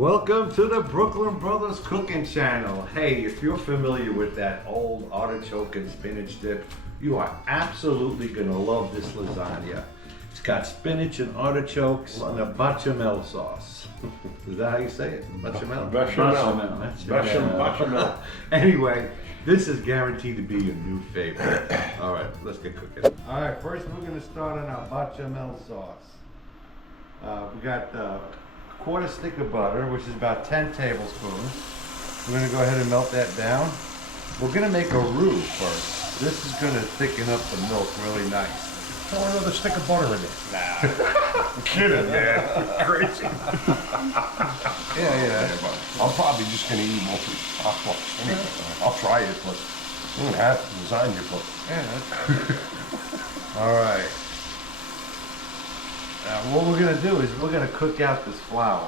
Welcome to the Brooklyn Brothers Cooking Channel. Hey, if you're familiar with that old artichoke and spinach dip, you are absolutely gonna love this lasagna. It's got spinach and artichokes and a bachemel sauce. Is that how you say it? Bachemel? Bachemel. Anyway, this is guaranteed to be your new favorite. All right, let's get cooking. All right, first we're gonna start on our bachemel sauce. We got quarter stick of butter, which is about 10 tablespoons. We're gonna go ahead and melt that down. We're gonna make a roux first. This is gonna thicken up the milk really nice. Throw another stick of butter in there. Nah. I'm kidding, man. Crazy. Yeah. I'm probably just gonna eat most of it. I'll try it, but I'm gonna have lasagna, but Yeah, all right. Now what we're gonna do is we're gonna cook out this flour.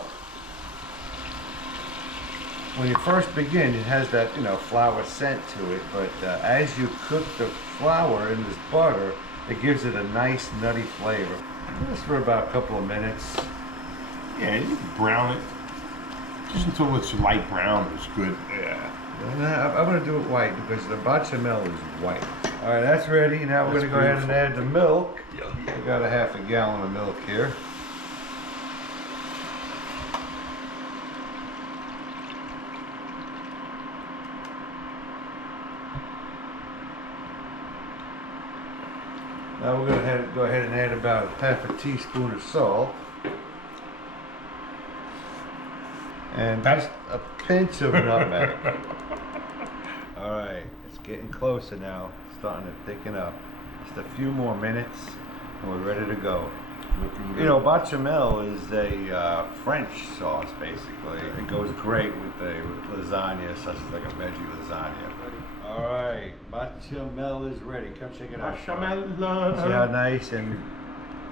When you first begin, it has that, flour scent to it, but as you cook the flour in this butter, it gives it a nice nutty flavor. Just for about a couple of minutes. yeah, you can brown it just until it's light brown. It's good. Yeah. And I'm gonna do it white because the bachemel is white. All right, that's ready. Now we're gonna go ahead and add the milk. We got a half a gallon of milk here. Now we're gonna go ahead and add about half a teaspoon of salt. And just a pinch of nutmeg. All right, it's getting closer now. It's starting to thicken up. Just a few more minutes and we're ready to go. Bachemel is a French sauce, basically. It goes great with a lasagna, such as like a veggie lasagna. All right, bachemel is ready. Come check it out. Bachemel. See how nice and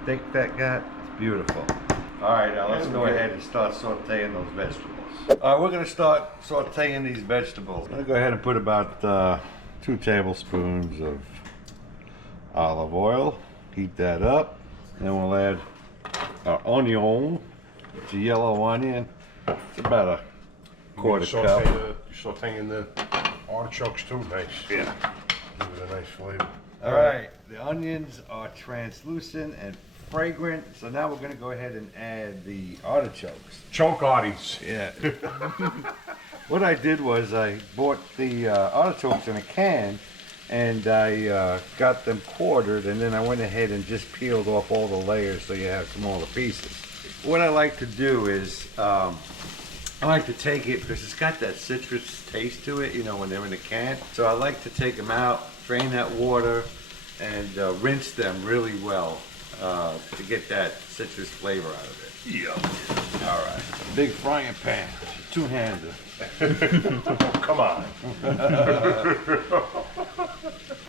thick that got? It's beautiful. All right, now let's go ahead and start sauteing those vegetables. All right, we're gonna start sauteing these vegetables. I'm gonna go ahead and put about 2 tablespoons of olive oil. Heat that up. Then we'll add our onion. It's a yellow onion. It's about a quarter cup. You're sauteing the artichokes too. Nice. Yeah. Give it a nice flavor. All right, the onions are translucent and fragrant. So now we're gonna go ahead and add the artichokes. Choke arties. Yeah. What I did was I bought the artichokes in a can and I got them quartered, and then I went ahead and just peeled off all the layers so you have smaller pieces. What I like to do is I like to take it because it's got that citrus taste to it, when they're in a can. So I like to take them out, drain that water, and rinse them really well to get that citrus flavor out of it. Yeah. All right. Big frying pan, two-hander. Come on.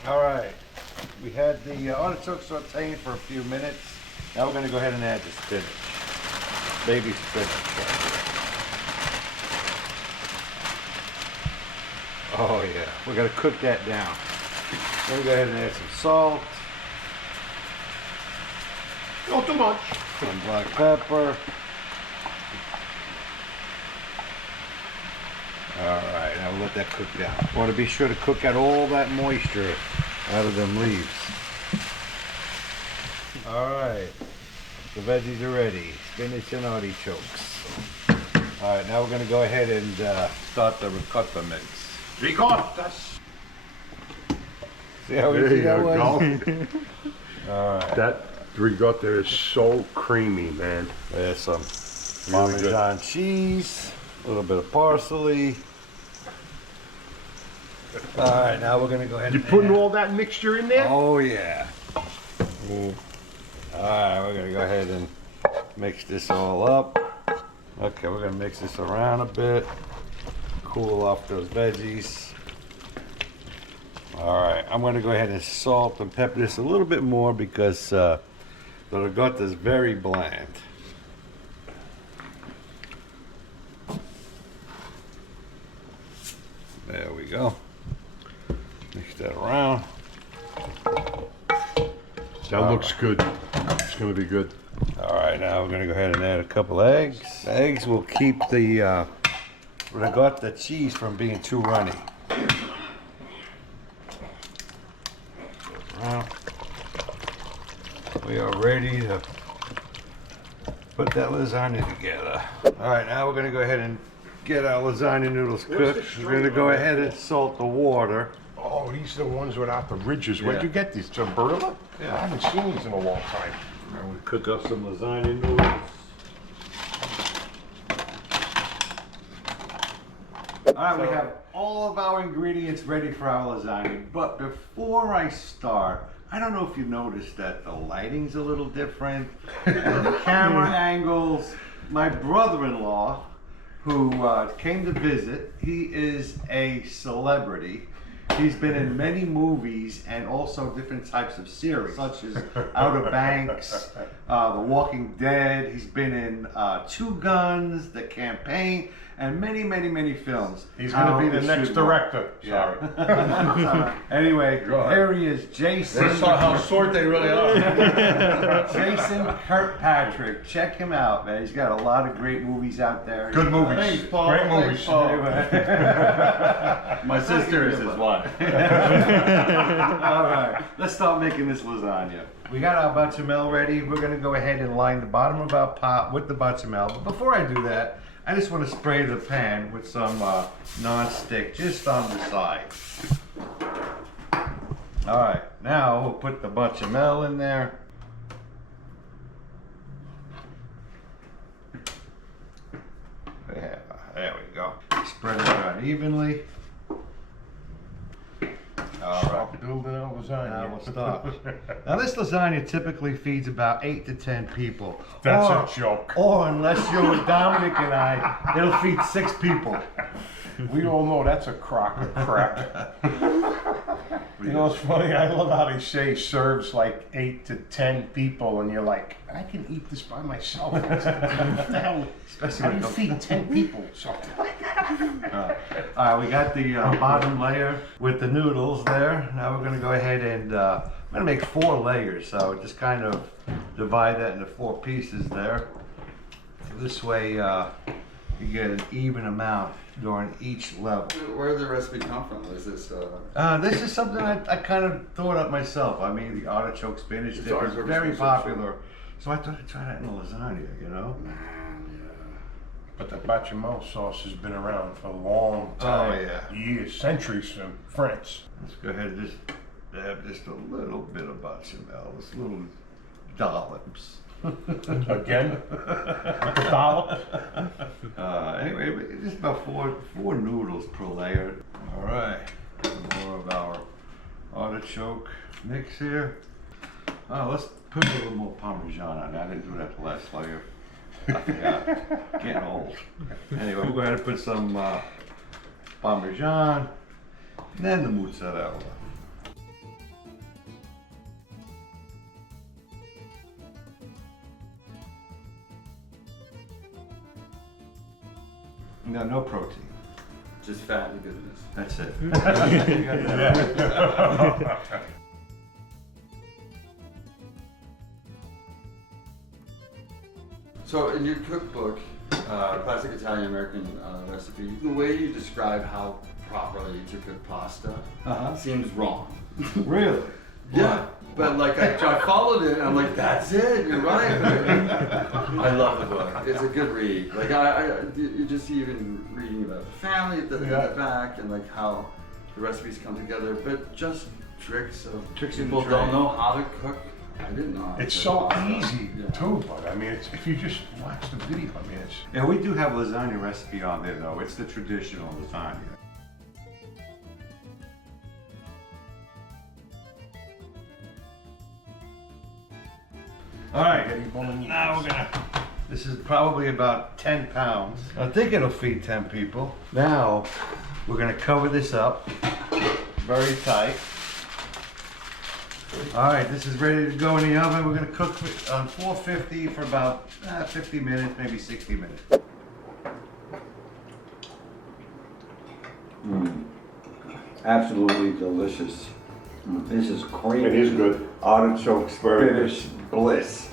All right. We had the artichoke sauteing for a few minutes. Now we're going to go ahead and add the spinach. Baby spinach. Oh yeah, we're going to cook that down. Then we go ahead and add some salt. Not too much. Some black pepper. Alright, now we'll let that cook down. Want to be sure to cook out all that moisture out of them leaves. Alright, the veggies are ready. Spinach and artichokes. Alright, now we're going to go ahead and start the ricotta mix. Ricotta. See how There easy you that was? go. Alright. That ricotta is so creamy, man. There's some Really good. Parmesan cheese, a little bit of parsley. All right, now we're gonna go ahead. You and putting add- all that mixture in there? Oh yeah. All right, we're gonna go ahead and mix this all up. Okay, we're gonna mix this around a bit, cool off those veggies. All right, I'm gonna go ahead and salt and pepper this a little bit more because the ricotta is very bland. There we go. Mix that around. That looks good. It's gonna be good. All All right, now we're gonna go ahead and add a couple eggs. The eggs will keep the ricotta cheese from being too runny. Now, we are ready to put that lasagna together. All right, now we're gonna go ahead and get our lasagna noodles cooked. We're gonna go ahead and salt the water. Oh, these are the ones without the ridges. Where'd you get these? Some Berla? Yeah. I haven't seen these in a long time. Now we cook up some lasagna noodles. All right, we have all of our ingredients ready for our lasagna, but before I start, I don't know if you noticed that the lighting's a little different, and the camera angles. My brother-in-law, who came to visit, he is a celebrity. He's been in many movies and also different types of series, such as Outer Banks, The Walking Dead. He's been in Two Guns, The Campaign, and many, many, many films. He's going to be the next director. Sorry. Anyway, here he is, Jason. They saw how short they really are. Jason Kirkpatrick. Check him out, man. He's got a lot of great movies out there. Good movies. Thanks, Paul. Great movies. My sister is his wife. All right, let's start making this lasagna. We got our bachemel ready. We're gonna go ahead and line the bottom of our pot with the bachemel. But before I do that, I just want to spray the pan with some non-stick just on the side. All right, now we'll put the bachemel in there. Yeah, there we go. Spread it out evenly. All right. Stop building a lasagna. Now we'll start. Now this lasagna typically feeds about 8 to 10 people. That's a joke. Or unless you're with Dominic and I, it'll feed 6 people. We all know that's a crock of crap. You know, it's funny, I love how they say serves like 8 to 10 people, and you're like, I can eat this by myself. What the hell? Especially How do you with feed 10 people? all right, we got the bottom layer with the noodles there. Now we're gonna go ahead and I'm gonna make 4 layers. So just kind of divide that into 4 pieces there. So this way you get an even amount during each level. Where did the recipe come from? Is this This is something I kind of thought up myself. I mean, the artichoke spinach dip is artichoke very spinach, popular. So I thought I'd try that in a lasagna, you know? But the bechamel sauce has been around for a long time. Oh, yeah. Years, centuries from France. Let's go ahead and just dab just a little bit of bachemel, just little dollops. Again? Like a dollop? Anyway, just about four noodles per layer. All right, some more of our artichoke mix here. Oh, let's put a little more Parmesan on that. I didn't do that the last layer. I forgot. Getting old. Anyway, we'll go ahead and put some Parmesan, and then the mozzarella. No protein. just fat and goodness? That's it. So in your cookbook, Classic Italian American Recipe, the way you describe how properly to cook pasta seems wrong. Really? Yeah, but like I followed it and I'm like, that's it, you're right. I love the book. It's a good read. Like you just even reading about the family at the back and like how the recipes come together, but just tricks of people don't know how to cook. I didn't know. It's so easy too, but I mean, if you just watch the video, I mean, it's. Yeah, we do have lasagna recipe on there though. It's the traditional lasagna. All right, now we're gonna. This is probably about 10 pounds. I think it'll feed 10 people. Now we're gonna cover this up very tight. All right, this is ready to go in the oven. We're gonna cook on 450 for about 50 minutes, maybe 60 minutes. Absolutely delicious. This is creamy. It is good. Artichoke spinach bliss.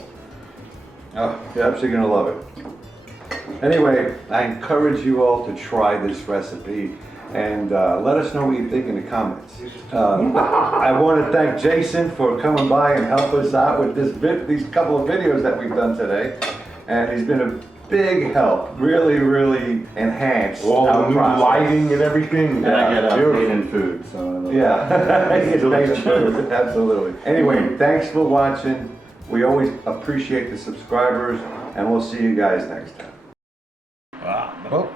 Oh, you're absolutely gonna love it. Anyway, I encourage you all to try this recipe and let us know what you think in the comments. I want to thank Jason for coming by and help us out with these couple of videos that we've done today. And he's been a big help, really, really enhanced All our the new process. lighting and everything. And I get beautiful. paid in food, so. Yeah, it's nice food, absolutely. Anyway, thanks for watching. We always appreciate the subscribers, and we'll see you guys next time. Oh.